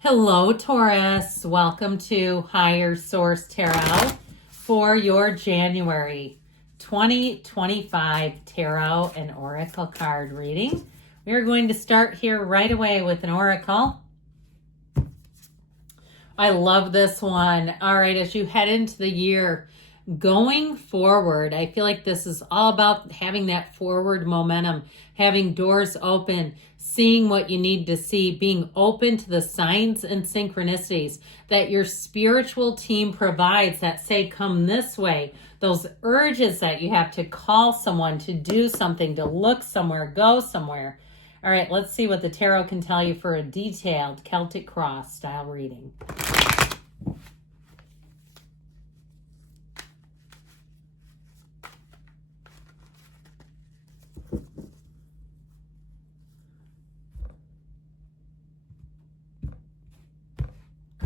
Hello, Taurus. Welcome to Higher Source Tarot for your January 2025 Tarot and Oracle card reading. We are going to start here right away with an Oracle. I love this one. All right, as you head into the year, going forward, I feel like this is all about having that forward momentum, having doors open, seeing what you need to see, being open to the signs and synchronicities that your spiritual team provides that say, come this way. Those urges that you have to call someone, to do something, to look somewhere, go somewhere. All right, let's see what the tarot can tell you for a detailed Celtic Cross style reading.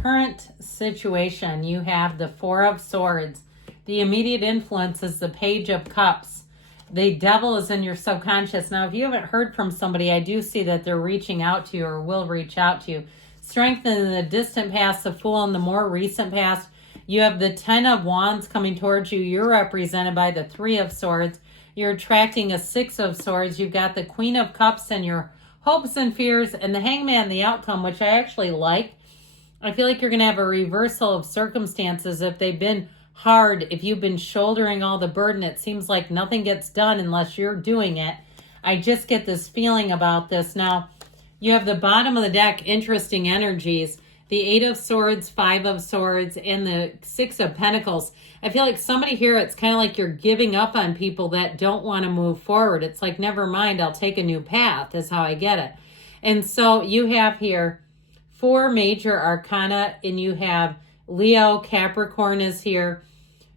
Current situation, you have the Four of Swords. The immediate influence is the Page of Cups. The Devil is in your subconscious. Now, if you haven't heard from somebody, I do see that they're reaching out to you or will reach out to you. Strengthened in the distant past, the Fool in the more recent past. You have the Ten of Wands coming towards you. You're represented by the Three of Swords. You're attracting a Six of Swords. You've got the Queen of Cups and your hopes and fears, and the Hangman, the outcome, which I actually like. I feel like you're going to have a reversal of circumstances if they've been hard, if you've been shouldering all the burden. It seems like nothing gets done unless you're doing it. I just get this feeling about this. Now, you have the bottom of the deck, interesting energies. The Eight of Swords, Five of Swords, and the Six of Pentacles. I feel like somebody here, it's kind of like you're giving up on people that don't want to move forward. It's like, never mind, I'll take a new path, is how I get it. And so you have here four major arcana, and you have Leo, Capricorn is here.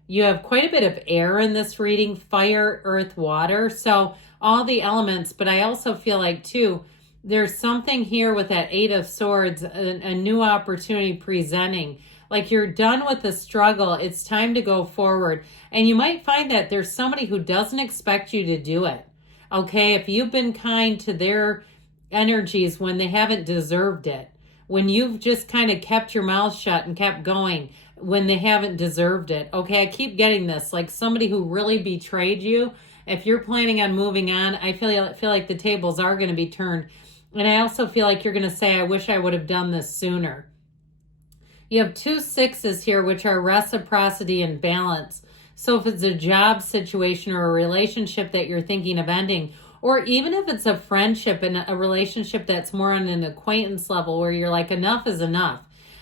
You have quite a bit of air in this reading, fire, earth, water. So all the elements, but I also feel like too, there's something here with that Eight of Swords, a new opportunity presenting. Like you're done with the struggle. It's time to go forward. And you might find that there's somebody who doesn't expect you to do it. Okay, if you've been kind to their energies when they haven't deserved it, when you've just kind of kept your mouth shut and kept going when they haven't deserved it. Okay, I keep getting this, like somebody who really betrayed you. If you're planning on moving on, I feel like the tables are going to be turned. And I also feel like you're going to say, I wish I would have done this sooner. You have two sixes here, which are reciprocity and balance. So if it's a job situation or a relationship that you're thinking of ending, or even if it's a friendship and a relationship that's more on an acquaintance level where you're like, enough is enough.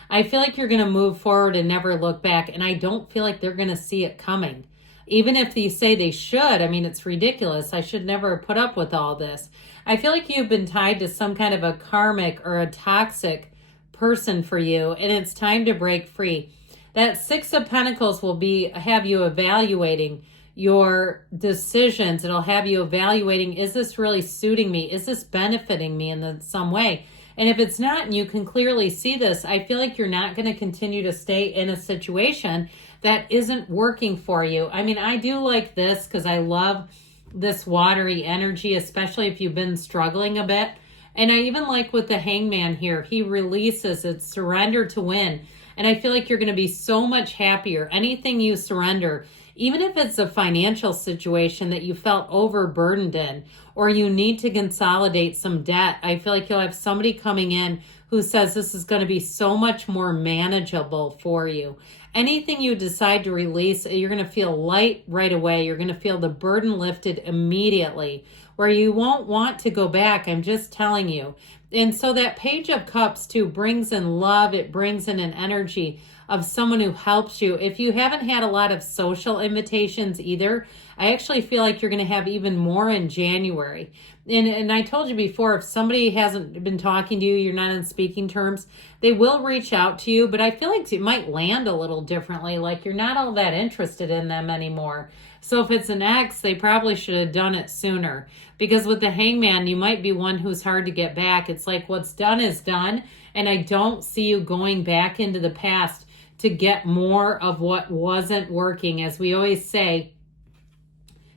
I feel like you're going to move forward and never look back. And I don't feel like they're going to see it coming. Even if they say they should, I mean, it's ridiculous. I should never put up with all this. I feel like you've been tied to some kind of a karmic or a toxic person for you, and it's time to break free. That Six of Pentacles will have you evaluating your decisions. It'll have you evaluating, is this really suiting me? Is this benefiting me in some way? And if it's not, and you can clearly see this, I feel like you're not going to continue to stay in a situation that isn't working for you. I mean, I do like this because I love this watery energy, especially if you've been struggling a bit. And I even like with the Hangman here, he releases, it's surrender to win. And I feel like you're going to be so much happier. Anything you surrender, even if it's a financial situation that you felt overburdened in, or you need to consolidate some debt, I feel like you'll have somebody coming in who says this is going to be so much more manageable for you. Anything you decide to release, you're going to feel light right away. You're going to feel the burden lifted immediately, where you won't want to go back. I'm just telling you. And so that Page of Cups too brings in love. It brings in an energy of someone who helps you. If you haven't had a lot of social invitations either, I actually feel like you're going to have even more in January. And I told you before, if somebody hasn't been talking to you, you're not on speaking terms, they will reach out to you. But I feel like it might land a little differently, like you're not all that interested in them anymore. So if it's an ex, they probably should have done it sooner. Because with the Hangman, you might be one who's hard to get back. It's like what's done is done. And I don't see you going back into the past to get more of what wasn't working. As we always say,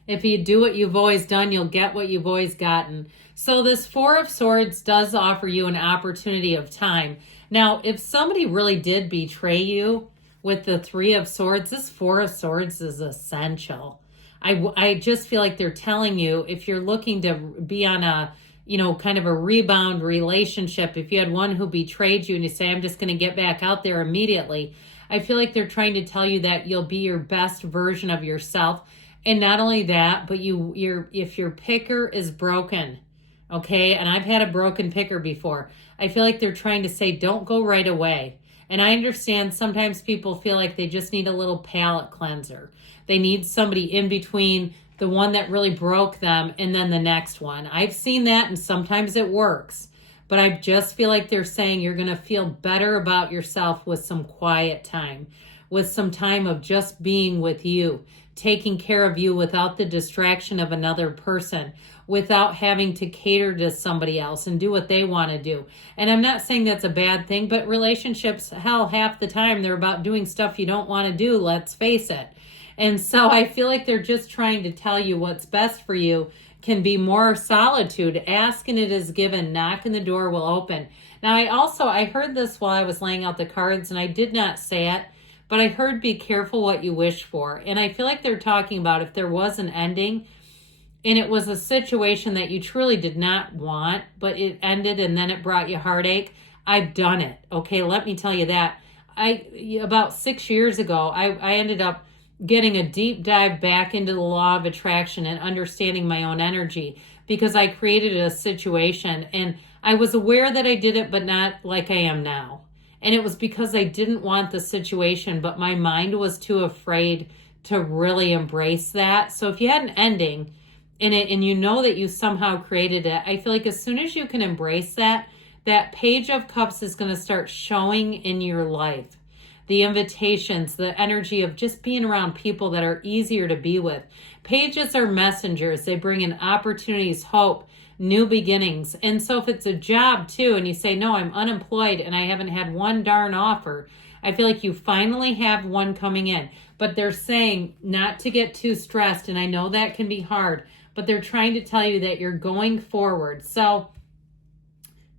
If you do what you've always done, you'll get what you've always gotten. So this Four of Swords does offer you an opportunity of time. Now, if somebody really did betray you with the Three of Swords, this Four of Swords is essential. I just feel like they're telling you, if you're looking to be on a, kind of a rebound relationship, if you had one who betrayed you and you say, I'm just going to get back out there immediately, I feel like they're trying to tell you that you'll be your best version of yourself. And not only that, but if your picker is broken, okay, and I've had a broken picker before, I feel like they're trying to say, don't go right away. And I understand sometimes people feel like they just need a little palate cleanser. They need somebody in between the one that really broke them and then the next one. I've seen that, and sometimes it works. But I just feel like they're saying you're going to feel better about yourself with some quiet time, with some time of just being with you, taking care of you without the distraction of another person, without having to cater to somebody else and do what they want to do. And I'm not saying that's a bad thing, but relationships, hell, half the time they're about doing stuff you don't want to do, let's face it. And so I feel like they're just trying to tell you what's best for you can be more solitude. Ask and it is given. Knock and the door will open. Now, I heard this while I was laying out the cards, and I did not say it, but I heard be careful what you wish for. And I feel like they're talking about if there was an ending and it was a situation that you truly did not want, but it ended and then it brought you heartache. I've done it. Okay, let me tell you that. About 6 years ago, I ended up getting a deep dive back into the law of attraction and understanding my own energy, because I created a situation and I was aware that I did it, but not like I am now. And it was because I didn't want the situation, but my mind was too afraid to really embrace that. So if you had an ending in it and you know that you somehow created it, I feel like as soon as you can embrace that, that Page of Cups is going to start showing in your life. The invitations, the energy of just being around people that are easier to be with. Pages are messengers. They bring in opportunities, hope, new beginnings. And so if it's a job too, and you say, no, I'm unemployed and I haven't had one darn offer, I feel like you finally have one coming in. But they're saying not to get too stressed. And I know that can be hard, but they're trying to tell you that you're going forward. So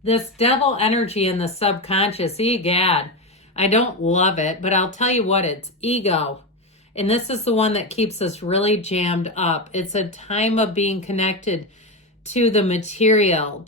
this devil energy in the subconscious, egad, I don't love it, but I'll tell you what, it's ego. And this is the one that keeps us really jammed up. It's a time of being connected to the material.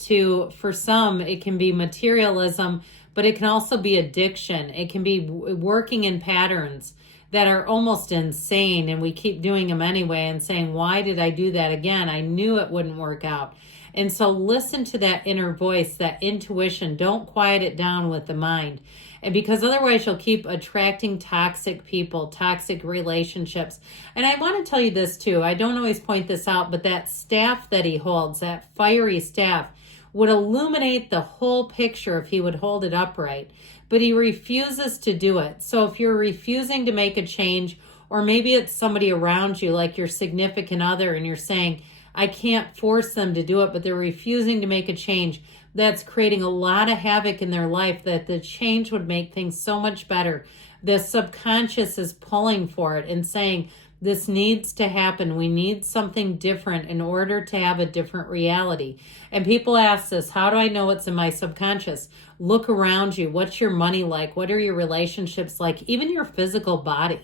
For some, it can be materialism, but it can also be addiction. It can be working in patterns that are almost insane, and we keep doing them anyway and saying, why did I do that again? I knew it wouldn't work out. And so listen to that inner voice, that intuition. Don't quiet it down with the mind. And because otherwise you'll keep attracting toxic people, toxic relationships. And I want to tell you this too. I don't always point this out, but that staff that he holds, that fiery staff, would illuminate the whole picture if he would hold it upright. But he refuses to do it. So if you're refusing to make a change, or maybe it's somebody around you, like your significant other, and you're saying, I can't force them to do it, but they're refusing to make a change, that's creating a lot of havoc in their life, that the change would make things so much better. The subconscious is pulling for it and saying, this needs to happen. We need something different in order to have a different reality. And people ask this, how do I know what's in my subconscious? Look around you. What's your money like? What are your relationships like? Even your physical body.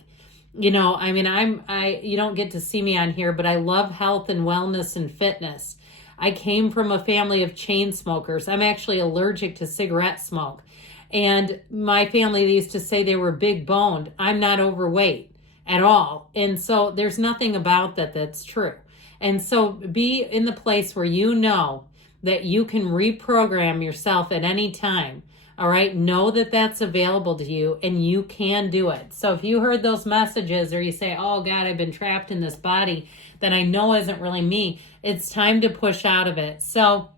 You know, I mean, you don't get to see me on here, but I love health and wellness and fitness. I came from a family of chain smokers. I'm actually allergic to cigarette smoke. And my family, they used to say they were big boned. I'm not overweight at all. And so there's nothing about that that's true. And so be in the place where you know that you can reprogram yourself at any time. All right. Know that that's available to you and you can do it. So if you heard those messages or you say, oh God, I've been trapped in this body that I know isn't really me, it's time to push out of it. So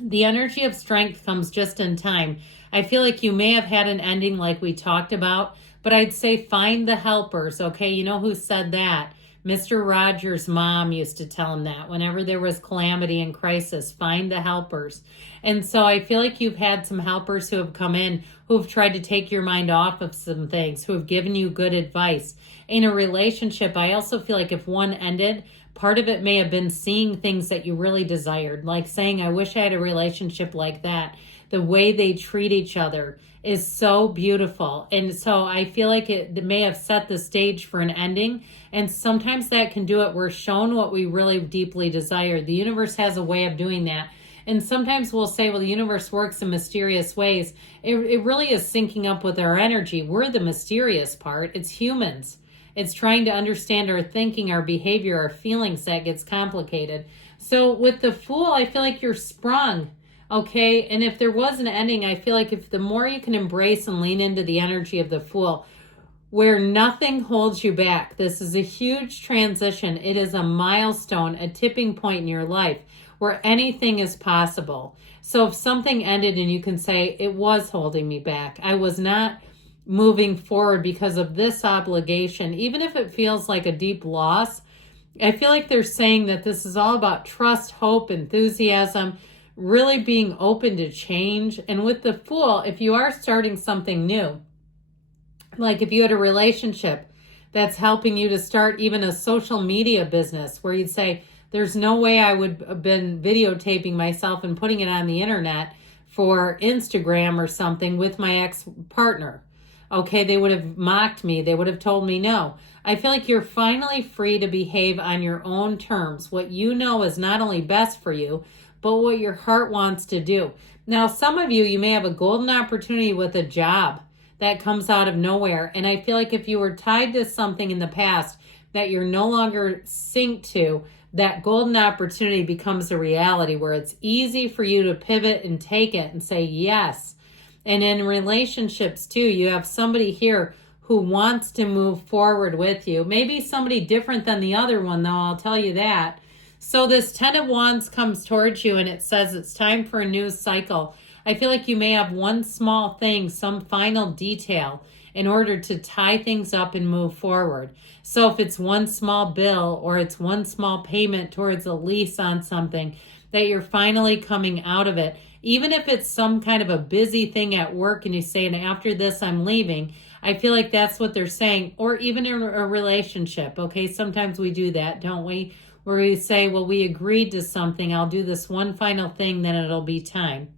the energy of strength comes just in time. I feel like you may have had an ending like we talked about, but I'd say find the helpers. Okay. You know who said that? Mr. Rogers' mom used to tell him that whenever there was calamity and crisis, find the helpers. And so I feel like you've had some helpers who have come in, who have tried to take your mind off of some things, who have given you good advice. In a relationship, I also feel like if one ended, Part of it may have been seeing things that you really desired, like saying, I wish I had a relationship like that. The way they treat each other is so beautiful. And so I feel like it may have set the stage for an ending. And sometimes that can do it. We're shown what we really deeply desire. The universe has a way of doing that. And sometimes we'll say, well, the universe works in mysterious ways. It really is syncing up with our energy. We're the mysterious part. It's humans. It's trying to understand our thinking, our behavior, our feelings that gets complicated. So with the Fool, I feel like you're sprung. Okay, and if there was an ending, I feel like if the more you can embrace and lean into the energy of the Fool, where nothing holds you back. This is a huge transition. It is a milestone, a tipping point in your life where anything is possible. So if something ended and you can say, it was holding me back, I was not moving forward because of this obligation, even if it feels like a deep loss, I feel like they're saying that this is all about trust, hope, enthusiasm, really being open to change. And with the Fool, if you are starting something new, like if you had a relationship that's helping you to start even a social media business where you'd say, there's no way I would have been videotaping myself and putting it on the internet for Instagram or something with my ex-partner. Okay, they would have mocked me. They would have told me no. I feel like you're finally free to behave on your own terms. What you know is not only best for you, but what your heart wants to do. Now, some of you may have a golden opportunity with a job that comes out of nowhere. And I feel like if you were tied to something in the past that you're no longer synced to, that golden opportunity becomes a reality where it's easy for you to pivot and take it and say yes. And in relationships too, you have somebody here who wants to move forward with you. Maybe somebody different than the other one, though, I'll tell you that. So this 10 of Wands comes towards you and it says it's time for a new cycle. I feel like you may have one small thing, some final detail in order to tie things up and move forward. So if it's one small bill or it's one small payment towards a lease on something, that you're finally coming out of it. Even if it's some kind of a busy thing at work and you say, and after this I'm leaving, I feel like that's what they're saying. Or even in a relationship, okay? Sometimes we do that, don't we? Where we say, well, we agreed to something. I'll do this one final thing, then it'll be time.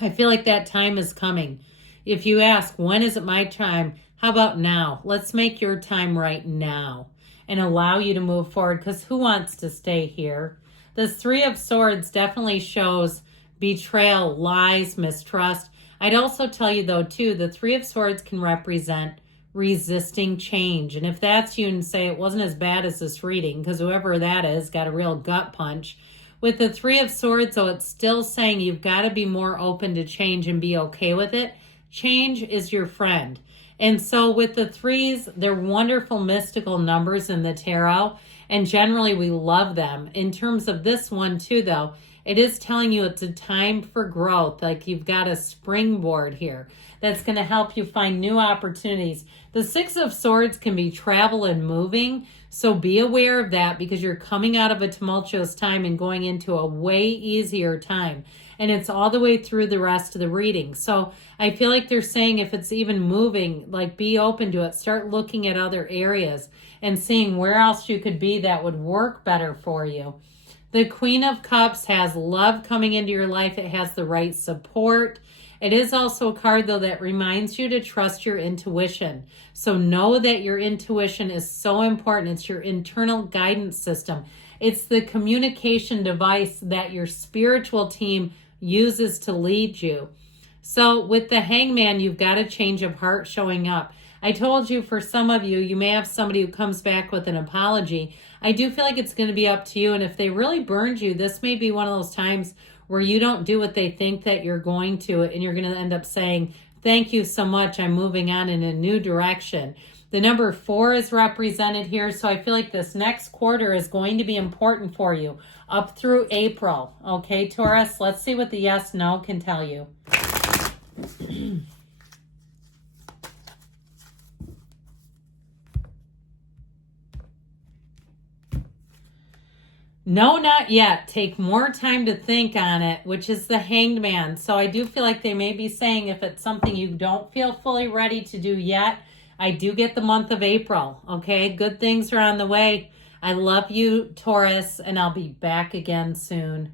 I feel like that time is coming. If you ask, when is it my time? How about now? Let's make your time right now and allow you to move forward, because who wants to stay here? This 3 of Swords definitely shows betrayal, lies, mistrust. I'd also tell you, though, too, the 3 of Swords can represent resisting change. And if that's you and say it wasn't as bad as this reading, because whoever that is got a real gut punch. With the 3 of Swords, though, it's still saying you've got to be more open to change and be okay with it. Change is your friend. And so with the 3s, they're wonderful mystical numbers in the tarot. And generally, we love them. In terms of this one, too, though, it is telling you it's a time for growth. Like you've got a springboard here that's going to help you find new opportunities. The 6 of Swords can be travel and moving. So be aware of that, because you're coming out of a tumultuous time and going into a way easier time. And it's all the way through the rest of the reading. So I feel like they're saying if it's even moving, like be open to it. Start looking at other areas and seeing where else you could be that would work better for you. The Queen of Cups has love coming into your life. It has the right support. It is also a card, though, that reminds you to trust your intuition. So know that your intuition is so important. It's your internal guidance system. It's the communication device that your spiritual team uses to lead you. So with the Hangman, you've got a change of heart showing up. I told you, for some of you, you may have somebody who comes back with an apology. I do feel like it's going to be up to you. And if they really burned you, this may be one of those times where you don't do what they think that you're going to, and you're going to end up saying, thank you so much, I'm moving on in a new direction. The number 4 is represented here, so I feel like this next quarter is going to be important for you, up through April. Okay, Taurus, let's see what the yes, no can tell you. No, not yet. Take more time to think on it, which is the Hanged Man. So I do feel like they may be saying if it's something you don't feel fully ready to do yet, I do get the month of April, okay? Good things are on the way. I love you, Taurus, and I'll be back again soon.